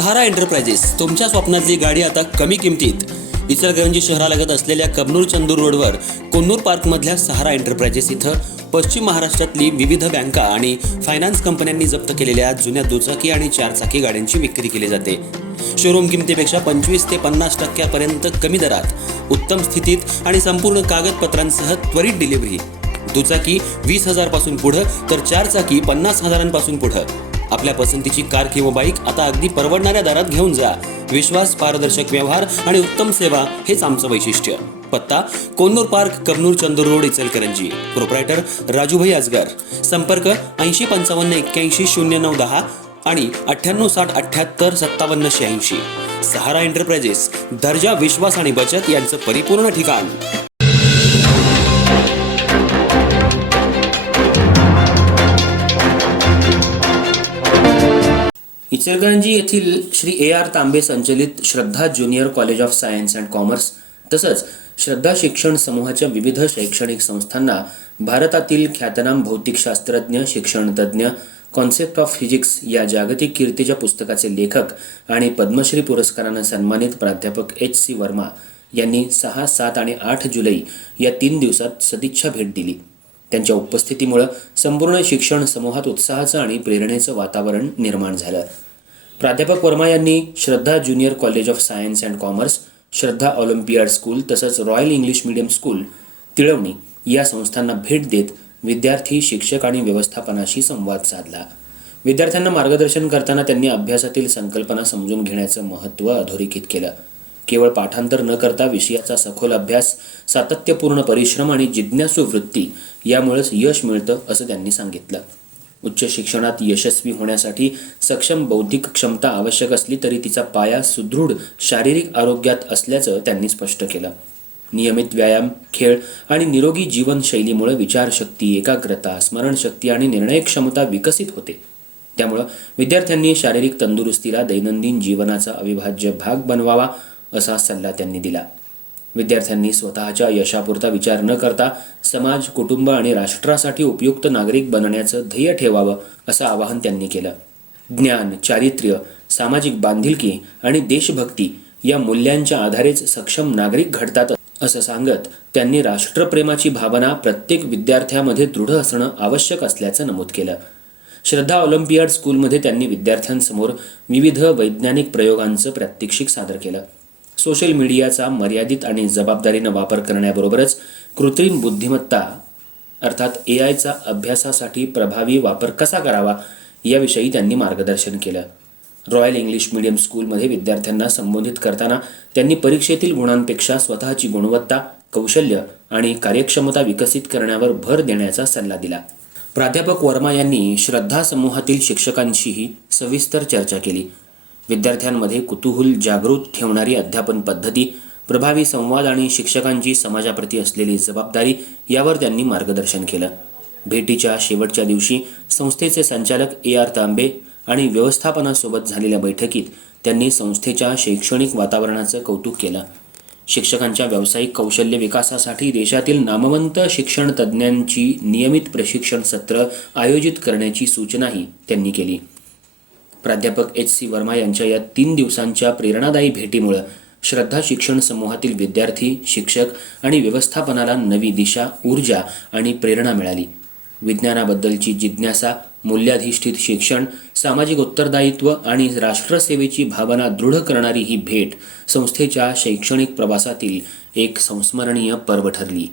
सहारा enterprises तुमच्या स्वप्नातली गाडी आता कमी किमतीत. इचलकरंजी शहरालगत असलेल्या कबनूर चंदूर रोडवर कोन्नूर पार्कमधल्या सहारा एंटरप्राइजेस इथं पश्चिम महाराष्ट्रातली विविध बँका आणि फायनान्स कंपन्यांनी जप्त केलेल्या जुन्या दुचाकी आणि चारचाकी गाड्यांची विक्री केली जाते. शोरूम किमतीपेक्षा 25 ते 50% कमी दरात, उत्तम स्थितीत आणि संपूर्ण कागदपत्रांसह त्वरित डिलिव्हरी. दुचाकी 20,000 पासून पुढे तर चारचाकी 50,000 पुढे. आपल्या पसंतीची कार किंवा बाईक आता अगदी परवडणाऱ्या दरात घेऊन जा. विश्वास, पारदर्शक व्यवहार आणि उत्तम सेवा हेच आमचं वैशिष्ट्य. पत्ता Konnur park, Kabnur Chandur road, Ichalkaranji. Proprietor Rajubhai Ajgar. संपर्क 8055810910 आणि 9860785786. सहारा एंटरप्राइजेस, दर्जा, विश्वास आणि बचत यांचं परिपूर्ण ठिकाण. इचलकरंजी येथील श्री AR तांबे संचलित Shraddha junior college of science and commerce तसंच श्रद्धा शिक्षण समूहाच्या विविध शैक्षणिक संस्थांना भारतातील ख्यातनाम भौतिकशास्त्रज्ञ, शिक्षणतज्ञ, कॉन्सेप्ट ऑफ फिजिक्स या जागतिक कीर्तीच्या पुस्तकाचे लेखक आणि पद्मश्री पुरस्कारानं सन्मानित प्राध्यापक HC वर्मा यांनी 6, 7 आणि 8 जुलै या 3 दिवसात सदिच्छा भेट दिली. त्यांच्या उपस्थितीमुळे संपूर्ण शिक्षण समूहात उत्साहाचं आणि प्रेरणेचं वातावरण निर्माण झालं. प्राध्यापक वर्मा यांनी Shraddha junior college of science and commerce, Shraddha olympiad school तसंच royal English medium school Tilwani या संस्थांना भेट देत विद्यार्थी, शिक्षक आणि व्यवस्थापनाशी संवाद साधला. विद्यार्थ्यांना मार्गदर्शन करताना त्यांनी अभ्यासातील संकल्पना समजून घेण्याचं महत्त्व अधोरेखित केलं. केवळ पाठांतर न करता विषयाचा सखोल अभ्यास, सातत्यपूर्ण परिश्रम आणि जिज्ञासू वृत्ती यामुळेच यश मिळतं असं त्यांनी सांगितलं. उच्च शिक्षणात यशस्वी होण्यासाठी सक्षम बौद्धिक क्षमता आवश्यक असली तरी तिचा पाया सुदृढ शारीरिक आरोग्यात असल्याचं त्यांनी स्पष्ट केलं. नियमित व्यायाम, खेळ आणि निरोगी जीवनशैलीमुळे विचारशक्ती, एकाग्रता, स्मरणशक्ती आणि निर्णय क्षमता विकसित होते. त्यामुळं विद्यार्थ्यांनी शारीरिक तंदुरुस्तीला दैनंदिन जीवनाचा अविभाज्य भाग बनवावा असा सल्ला त्यांनी दिला. विद्यार्थ्यांनी स्वतःच्या यशापुरता विचार न करता समाज, कुटुंब आणि राष्ट्रासाठी उपयुक्त नागरिक बनण्याचं ध्येय ठेवावं असं आवाहन त्यांनी केलं. ज्ञान, चारित्र्य, सामाजिक बांधिलकी आणि देशभक्ती या मूल्यांच्या आधारेच सक्षम नागरिक घडतात असं सांगत त्यांनी राष्ट्रप्रेमाची भावना प्रत्येक विद्यार्थ्यामध्ये दृढ असणं आवश्यक असल्याचं नमूद केलं. श्रद्धा ऑलिम्पियाड स्कूलमध्ये त्यांनी विद्यार्थ्यांसमोर विविध वैज्ञानिक प्रयोगांचं प्रात्यक्षिक सादर केलं. सोशल मीडियाचा मर्यादित आणि जबाबदारीनं वापर करण्याबरोबरच कृत्रिम बुद्धिमत्ता अर्थात AIचा अभ्यासासाठी प्रभावी वापर कसा करावा याविषयी त्यांनी मार्गदर्शन केलं. रॉयल इंग्लिश मीडियम स्कूलमध्ये विद्यार्थ्यांना संबोधित करताना त्यांनी परीक्षेतील गुणांपेक्षा स्वतःची गुणवत्ता, कौशल्य आणि कार्यक्षमता विकसित करण्यावर भर देण्याचा सल्ला दिला. प्राध्यापक वर्मा यांनी श्रद्धा समूहातील शिक्षकांशीही सविस्तर चर्चा केली. विद्यार्थ्यांमध्ये कुतूहल जागृत ठेवणारी अध्यापन पद्धती, प्रभावी संवाद आणि शिक्षकांची समाजाप्रती असलेली जबाबदारी यावर त्यांनी मार्गदर्शन केलं. भेटीच्या शेवटच्या दिवशी संस्थेचे संचालक AR तांबे आणि व्यवस्थापनासोबत झालेल्या बैठकीत त्यांनी संस्थेच्या शैक्षणिक वातावरणाचं कौतुक केलं. शिक्षकांच्या व्यावसायिक कौशल्य विकासासाठी देशातील नामवंत शिक्षण तज्ज्ञांची नियमित प्रशिक्षण सत्र आयोजित करण्याची सूचनाही त्यांनी केली. प्राध्यापक HC वर्मा यांच्या या 3 दिवसांच्या प्रेरणादायी भेटीमुळे श्रद्धा शिक्षण समूहातील विद्यार्थी, शिक्षक आणि व्यवस्थापनाला नवी दिशा, ऊर्जा आणि प्रेरणा मिळाली. विज्ञानाबद्दलची जिज्ञासा, मूल्याधिष्ठित शिक्षण, सामाजिक उत्तरदायित्व आणि राष्ट्रसेवेची भावना दृढ करणारी ही भेट संस्थेच्या शैक्षणिक प्रवासातील एक संस्मरणीय पर्व ठरली.